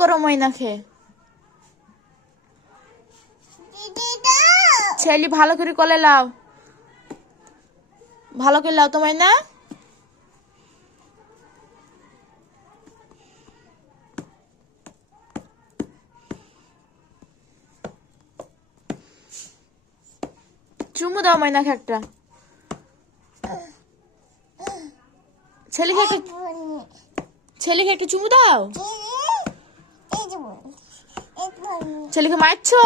করো ময়নাকে। ছেলে ভালো করে কলে লাও, ভালো করে লাও তো ময়না। চুমু দাও ময়নাকে একটা। ছেলেকে একটা চুমু দাও। ছেলেকে মারছো,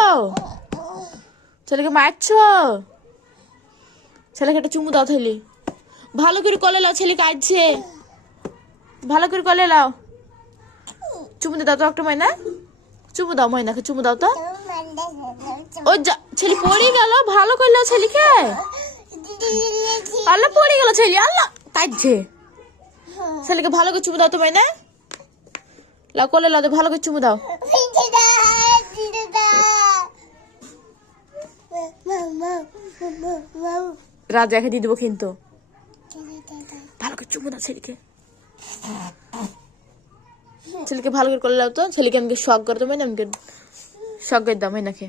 ছেলেকে মারছো। ছেলেকে একটা চুমু দাও তাহলে। ভালো করে কলে লাও, ছেলে কাঁদছে। ভালো করে কলে লাও। চুমু দাও তো একটা ময়না। চুমু দাও ময়নাকে, চুমু দাও তো। ও যা, ছেলে পড়ে গেল। ভালো করে লাও ছেলেকে। আল্লাহ পড়ে গেল ছেলে, আল্লাহ কাঁদছে। ছেলেকে ভালো করে চুমু দাও তো ময়না। লাও কলে লাও, ভালো করে চুমু দাও। রাজাকে দিয়ে দেবো কিন্তু। ভালো করে চুমু দাও ছেলেকে। ছেলেকে ভালো করে কলে লাও তো। ছেলেকে আমাকে শখ করে তো ময়না, আমাকে শখ করে দাও ময়নাকে।